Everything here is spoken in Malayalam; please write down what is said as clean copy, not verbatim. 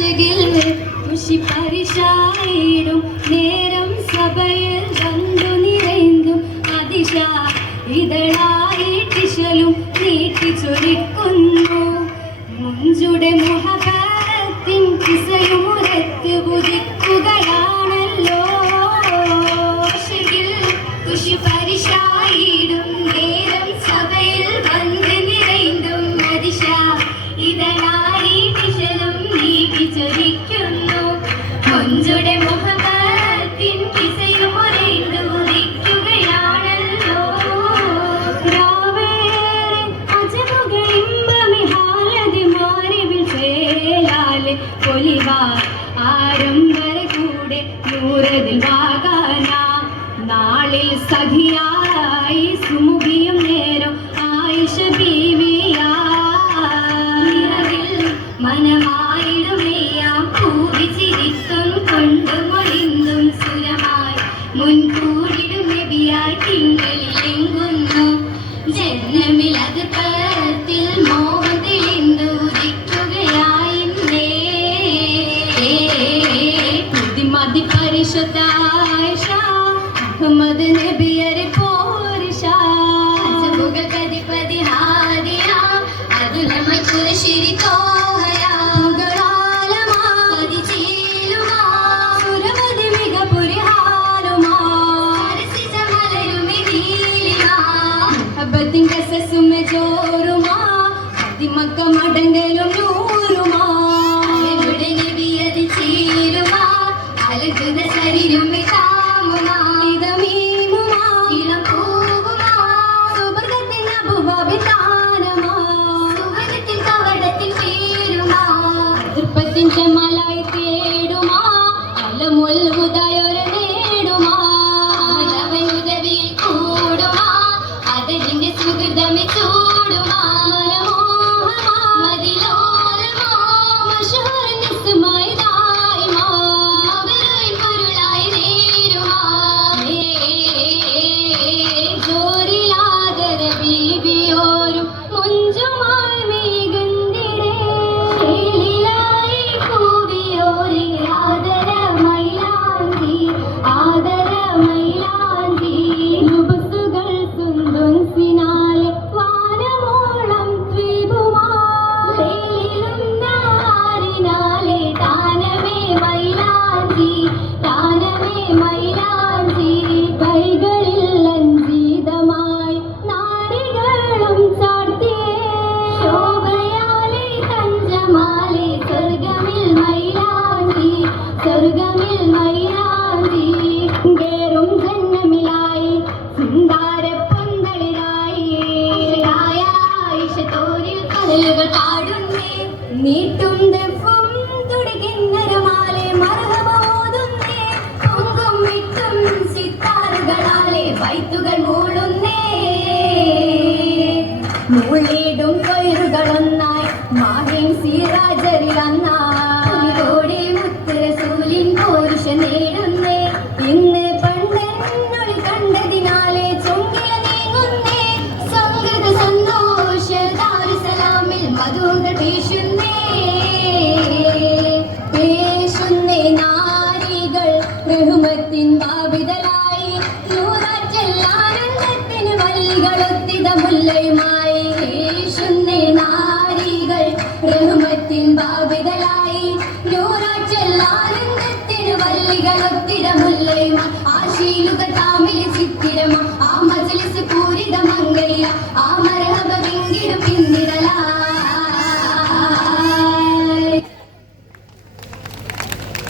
ഖുഷി പരിശായിടും നേരം സഭയിൽ വന്നു നിറൈന്തു അതിശ ഇതളായി ടിശലും നീട്ടി ചൊരിക്കുന്നു മുഞ്ചുടെ മുഹബത്തിൻ കിസയുമുരത്ത് ഉദിക്കുകയാണല്ലോ ഖുഷി പരിശായിടും നേരം സഭയിൽ വന്ന് നിറൈന്തും അതിശ ഇതളായി ടിശലും നീട്ടി ചൊരിക്കുന്നു മുഞ്ചുടെ മുഹബത്തിൻ കിസയുമുരൈന്തു ഉദിക്കുകയാണല്ലോ രാവേറെ അജമുകയിമ്പമിഹാലതി മാറിവിൽ ചേലാലെ പൊലിവാ ആരംഭര കൂടെ നൂറതിൽ വാകാന നാളിൽ സഖിയായി സുമുഖിയും നേരം ആയിഷ ബീവിയാ മനമായിടുമേയാം പൂവി ചിരിത്തും കൊണ്ടുമൊഴിന്തും സുരമായി മുൻകൂടിടും നബിയായി തിങ്കളിലെങ്കുന്നു ജന്മമിലത് പത്തിൽ മോഹം തെളിന്തു ഉദിക്കുകയായിന്നേ പുതിമതി പരിശുദ്ധ ആയിഷ അഹ്മദ് നബിയരെ പോരിഷ ഗതിപതി ഹാദിയ അതുലമ കുശിരി തോഹയാ ഗളാലമാ പതിചീലുമാ സുരവതി മിക പുരിഹാലുമാ സരസിജ മലരുമി നീലിമാ അബത്തിൻ കസസുമെ ജോറുമാ അതിമക്ക മടങ്ങലും നൂറുമാ എവിടെ നബിയതി ചീലുമാ അലകുത ശരീരമെ താമുമാ ഇതമീമുമാ ഇളം പൂവുമാ സുബർഗത്തിൻ അബുവാബി താനമാ സുവനത്തിൽ കവടത്തിൽ പേരുമാ തൃപ്പത്തിൻ ജമാലായി തേടുമാ അലമുൽ ഹുദായൊരു നേടുമാ അവൻ ഉദവിയിൽ കൂടുമാ അതതിന്റെ സുഹൃതമെ ചൂടുമാ മനമോഹമാ മതിലോലമാ മഷഹൂർ നിസ്മായി ദായിമാ മബറൂൻ പൊരുളായി നേരുമാ ജോറിലാദര ബീബിയോരും മുഞ്ചുമായി മേഘന്തിരേ ശീലിലായി കൂവിയോരി ആദര മൈലാഞ്ചി ലുബസുകൾ സുന്ദുൻസിനാലെ വാനമോളം ദ്വീപുമാ ലേലിലും നാരിനാലെ താനമേ മൈലാഞ്ചി കൈകളിൽ ലഞ്ജിതമായി നാരികളും ചാർത്തിയേ ശോഭയാലെ തഞ്ചമാലെ സ്വർഗമിൽ മൈലാഞ്ചി കേറും ജന്മമിലായി സുന്ദര പന്തളിലായി ആയിഷത്തോരിൽ കടലുകൾ പാടുന്നേ നീട്ടും ദഫും തുടികിന്നരമാലെ മർഹബോതുന്നേ പൊങ്കും വിട്ടും സിത്താറുകളാലെ വൈത്തുകൾ മൂളുന്നേ മൂളിടും കൊയറുകളൊന്നായി മാഹിം സിറാജരിലന്നായി മുത്തുറസൂലിൻ പോരുഷ നേടുന്നേ ഇന്ന് പണ്ടെന്നൊളി കണ്ടതിനാലെ ചൊങ്കില നീങ്ങുന്നേ സംഗത സന്തോഷ ദാരുസലാമിൽ മധുകൾ പേശുന്നേ നാരികൾ റഹ്മത്തിൻ ബാബിതലായി നൂറാറ്റെല്ലാനന്ദത്തിന് വല്ലികളൊത്തിത മുല്ലയുമായി പേശുന്നേ നാരികൾ റഹ്മത്തിൻ ബാബിതലായി നൂറാറ്റെല്ലാനന്ദത്തിന് വല്ലികളൊത്തിത മുല്ലയുമായി ആശീലുക താമിൽ ചിത്തിരമ